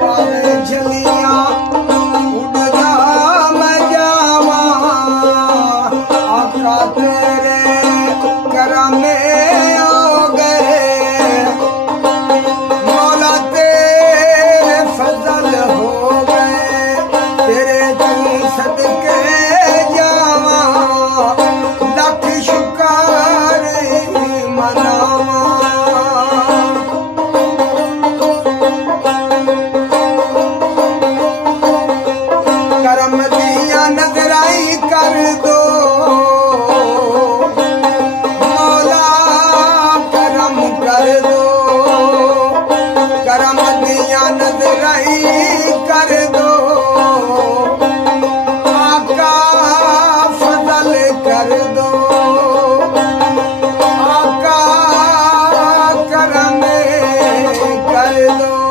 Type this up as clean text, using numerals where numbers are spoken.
पावे झलिया उड़दा मैं जावा आका तेरे करम में हो गए मौला तेरे फजल हो गए तेरे तू सदके जावा लख शुक्र मनावा करम दिया नजराई कर दो मौला करम कर दो करम दिया नजराई कर दो आका फजल कर दो आका करम कर दो